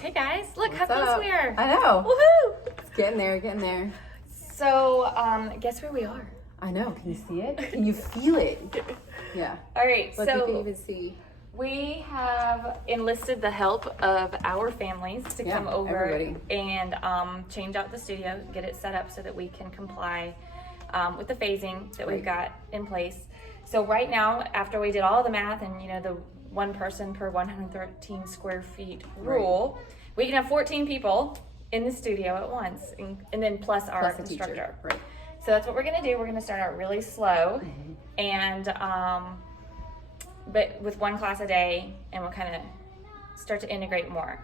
Hey guys, look What's how close up? we are. I know. Woohoo! It's getting there. So, guess where we are? I know. Can you see it? Can you feel it? Yeah. All right, But you can so even see. we have enlisted the help of our families to Yeah, come over everybody. and change out the studio, get it set up so that we can comply with the phasing that we've Right. got in place. So right now, after we did all the math and the one person per 113 square feet rule, we can have 14 people in the studio at once, and then plus our Plus the instructor. teacher. Right. So that's what we're gonna do. We're gonna start out really slow, and but with one class a day, and we'll kind of start to integrate more.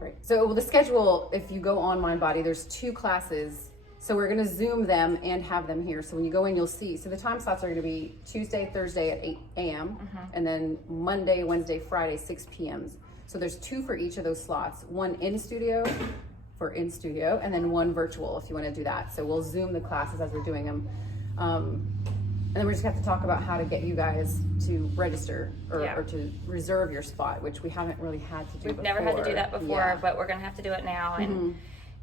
Right. So the schedule, if you go on MindBody, there's 2 classes. So we're going to Zoom them and have them here. So when you go in, you'll see. So the time slots are going to be Tuesday, Thursday at 8 a.m. And then Monday, Wednesday, Friday, 6 p.m. So there's 2 for each of those slots. One in studio for in studio, and then one virtual if you want to do that. So we'll Zoom the classes as we're doing them. And then we just have to talk about how to get you guys to register or to reserve your spot, which we haven't really had to do We've before. never had to do that before, Yeah. but we're gonna have to do it now.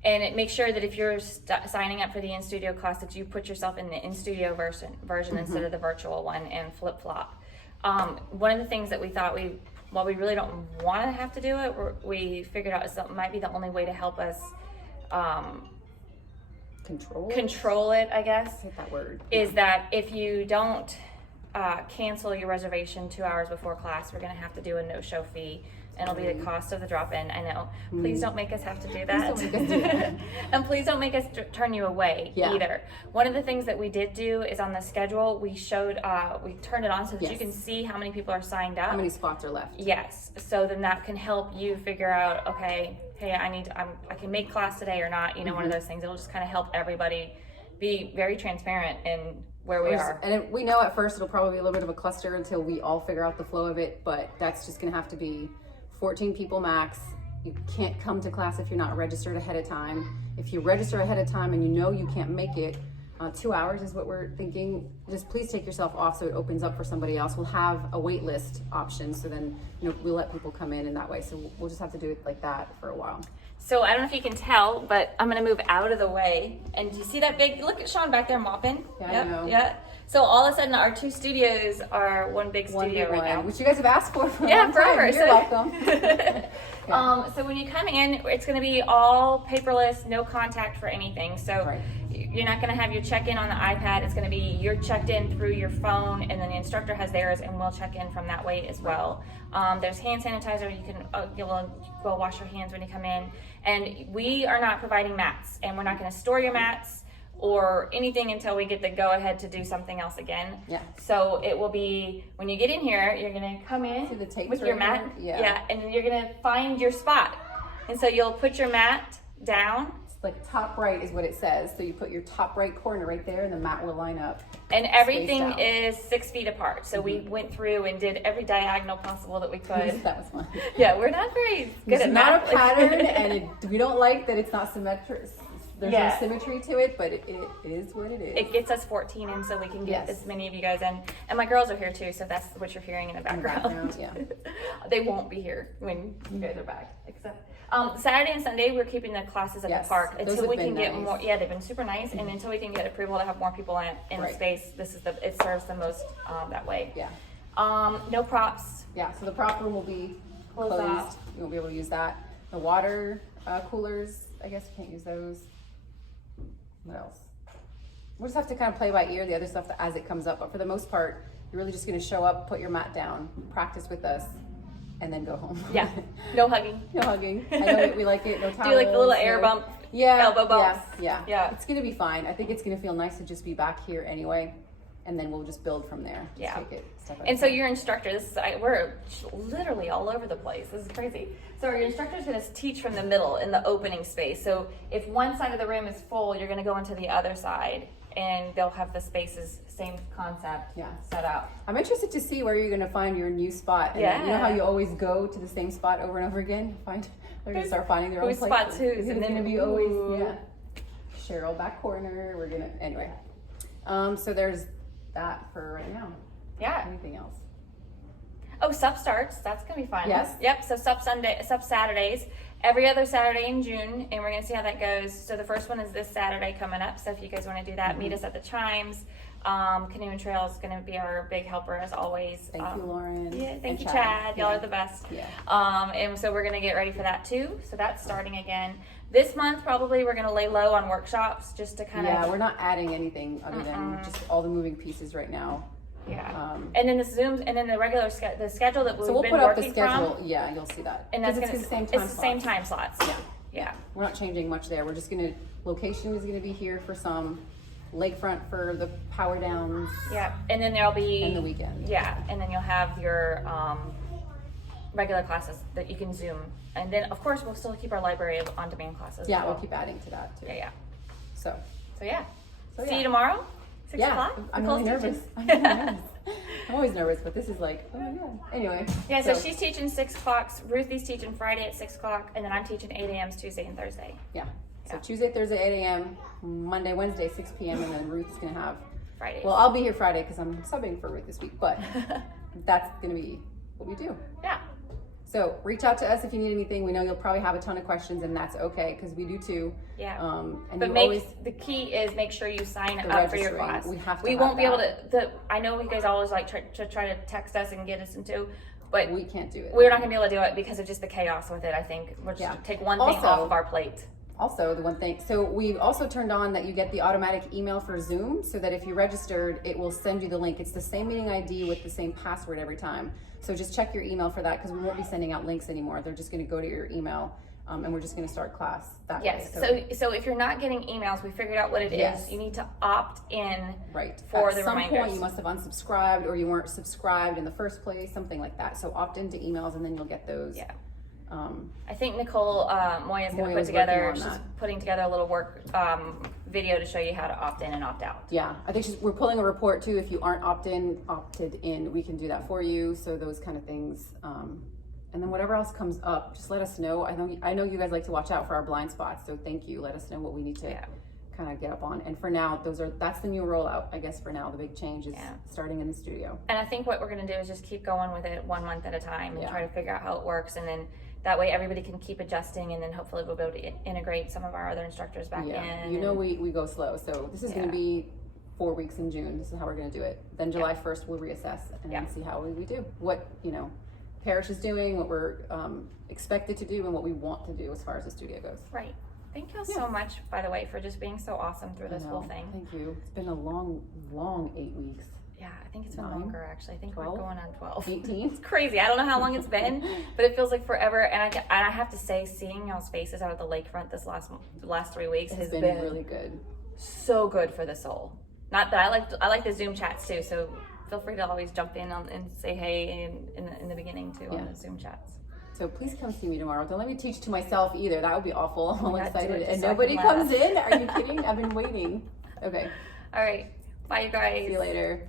And it makes sure that if you're signing up for the in-studio class, that you put yourself in the in-studio version instead of the virtual one, and flip-flop. One of the things that we thought while we really don't want to have to do it, we figured out it might be the only way to help us control it, I guess. I hate that word. Is that if you don't cancel your reservation 2 hours before class, we're going to have to do a no-show fee, and it'll be the cost of the drop-in. I know. Please don't make us have to do that. Please don't make us do that. And please don't make us turn you away Yeah. either. One of the things that we did do is on the schedule, we turned it on so that you Yes. can see how many people are signed up. How many spots are left? Yes. So then that can help you figure out, okay, hey, I can make class today or not. One of those things. It'll just kind of help everybody be very transparent in where we are. And we know at first it'll probably be a little bit of a cluster until we all figure out the flow of it, but that's just going to have to be 14 people max. You can't come to class if you're not registered ahead of time. If you register ahead of time and you can't make it, 2 hours is what we're thinking. Just please take yourself off so it opens up for somebody else. We'll have a wait list option, so then we'll let people come in that way. So we'll just have to do it like that for a while. So I don't know if you can tell, but I'm gonna move out of the way. And do you see that big? Look at Sean back there mopping. Yeah, Yep, I know. Yeah. So all of a sudden, our 2 studios are one big studio right now. Which you guys have asked for a Yeah, long time. forever. You're welcome. So when you come in, it's going to be all paperless, no contact for anything. So Right. you're not going to have your check-in on the iPad. It's going to be you're checked in through your phone, and then the instructor has theirs, and we'll check in from that way as well. There's hand sanitizer. You can you'll go wash your hands when you come in. And we are not providing mats, and we're not going to store your mats or anything until we get the go-ahead to do something else again. Yeah. So it will be, when you get in here, you're gonna come in See the tapes with your right mat. here? Yeah. And then you're gonna find your spot. And so you'll put your mat down, It's like top right is what it says. So you put your top right corner right there and the mat will line up. and everything out. is 6 feet apart. So we went through and did every diagonal possible that we could. That was fun. Yeah, we're not very good It's at not math. a pattern and we don't like that it's not symmetric. There's Yeah. no symmetry to it, but it is what it is. It gets us 14 in, so we can get Yes. as many of you guys in. And my girls are here too, so that's what you're hearing in the In the background. yeah. They won't be here when you guys are back. Except Saturday and Sunday, we're keeping the classes at Yes, the park those until have we can been get nice. more. Yeah, they've been super nice, and until we can get approval to have more people in the Right. space, it serves the most that way. Yeah. No props. Yeah. So the prop room will be Closed closed. off. You won't be able to use that. The water coolers, I guess you can't use those. What else? We'll just have to kind of play by ear the other stuff as it comes up. But for the most part, you're really just going to show up, put your mat down, practice with us, and then go home. Yeah. No hugging. No hugging. I know we like it. No towels. Do like the little air no- bump. Yeah. Elbow bumps. Yeah. Yeah. It's gonna be fine. I think it's gonna feel nice to just be back here anyway, and then we'll just build from there. Just Yeah. Take it step by And so step. your instructor, we're literally all over the place. This is crazy. So your instructor is going to teach from the middle in the opening space. So if one side of the room is full, you're going to go into the other side, and they'll have the spaces, same concept, Yeah. set up. I'm interested to see where you're gonna find your new spot. And Yeah. You know how you always go to the same spot over and over again? They're gonna start finding their own Whose place. spot's whose, And and then then be always ooh. Cheryl back corner. We're gonna anyway. So there's that for right now. Yeah. Anything else? Oh, SUP starts. That's gonna be fun. Yes? Yep. So SUP Saturdays, every other Saturday in June, and we're gonna see how that goes. So the first one is this Saturday coming up. So if you guys want to do that, meet us at the Chimes. Canoe and Trail is gonna be our big helper as always. Thank you, Lauren. Yeah, and thank you, Chad. Y'all Yeah. are the best. Yeah. And so we're gonna get ready for that too. So that's starting again this month. Probably we're gonna lay low on workshops just to kind Yeah, of we're not adding anything other than just all the moving pieces right now. yeah. And then the Zooms, and then the regular the schedule that we've So we'll been put up the working schedule. from, Yeah, you'll see that. and that's 'Cause gonna it's the same time it's the same slots. time slots. Yeah. Yeah. We're not changing much there. We're just gonna, location is gonna be here for some, lakefront for the power downs, Yeah. And then there'll be and the weekend. Yeah, and then you'll have your regular classes that you can Zoom, and then of course we'll still keep our library of on-demand classes. Yeah, as we'll well. keep adding to that too. Yeah. So, So yeah. So, See yeah. you tomorrow. 6 yeah, o'clock. I'm Nicole's really teaching. nervous. I'm really nervous. I'm always nervous, but this is like, oh my god. Anyway. Yeah, so she's teaching 6 o'clock. Ruthie's teaching Friday at 6 o'clock, and then I'm teaching 8 a.m. Tuesday and Thursday. Yeah. So Yeah. Tuesday, Thursday, 8 a.m., Monday, Wednesday, 6 p.m., and then Ruth's gonna have, Fridays. well, I'll be here Friday because I'm subbing for Ruth this week, but that's gonna be what we do. Yeah. So reach out to us if you need anything. We know you'll probably have a ton of questions, and that's okay because we do too. Yeah. And But you make always, the key is make sure you sign The up for your registering. class. We have to We have won't be able that. to. I know you guys always like try to text us and get us into, but we can't do it. we're not gonna be able to do it because of just the chaos with it. I think we'll just Yeah. take one thing Also- off of our plate. Also, the one thing, so we also turned on that you get the automatic email for Zoom so that if you registered, it will send you the link. It's the same meeting ID with the same password every time. So just check your email for that because we won't be sending out links anymore. They're just going to go to your email and we're just going to start class that Yes. way. So if you're not getting emails, we figured out what it is. Yes. You need to opt in. Right. For At the some reminders. point, you must have unsubscribed or you weren't subscribed in the first place, something like that. So opt into emails and then you'll get those. Yeah. Um, I think Nicole Moya is going to put Moya's together. working on She's that. putting together a little work video to show you how to opt in and opt out. Yeah, I think we're pulling a report too. If you aren't opted in, we can do that for you. So those kind of things. And then whatever else comes up, just let us know. I know you guys like to watch out for our blind spots. So thank you. Let us know what we need to Yeah. kind of get up on. And for now, that's the new rollout. I guess for now, the big change is Yeah. starting in the studio. And I think what we're going to do is just keep going with it 1 month at a time and Yeah. try to figure out how it works. And then that way everybody can keep adjusting, and then hopefully we'll be able to integrate some of our other instructors back Yeah, in. you know we go slow. So this is going Yeah. to be 4 weeks in June. This is how we're going to do it. Then July 1st, we'll reassess and Yeah. see how we do. What, Parish is doing, what we're expected to do, and what we want to do as far as the studio goes. Right. Thank you so much, by the way, for just being so awesome through this I whole know. thing. Thank you. It's been a long 8 weeks. Yeah, I think it's been 9, longer actually. I think 12, we're going on 12. 18. It's crazy. I don't know how long it's been, but it feels like forever. And I have to say, seeing y'all's faces out at the lakefront this last 3 weeks It's has been been really good. so good for the soul. Not that I like the Zoom chats too. So feel free to always jump in and say hey in the beginning too on Yeah. the Zoom chats. So please come see me tomorrow. Don't let me teach to myself either. That would be awful. I'm all Yeah, do it excited. just And so I nobody can comes laugh. in. Are you kidding? I've been waiting. Okay. All right. Bye, you guys. See you later.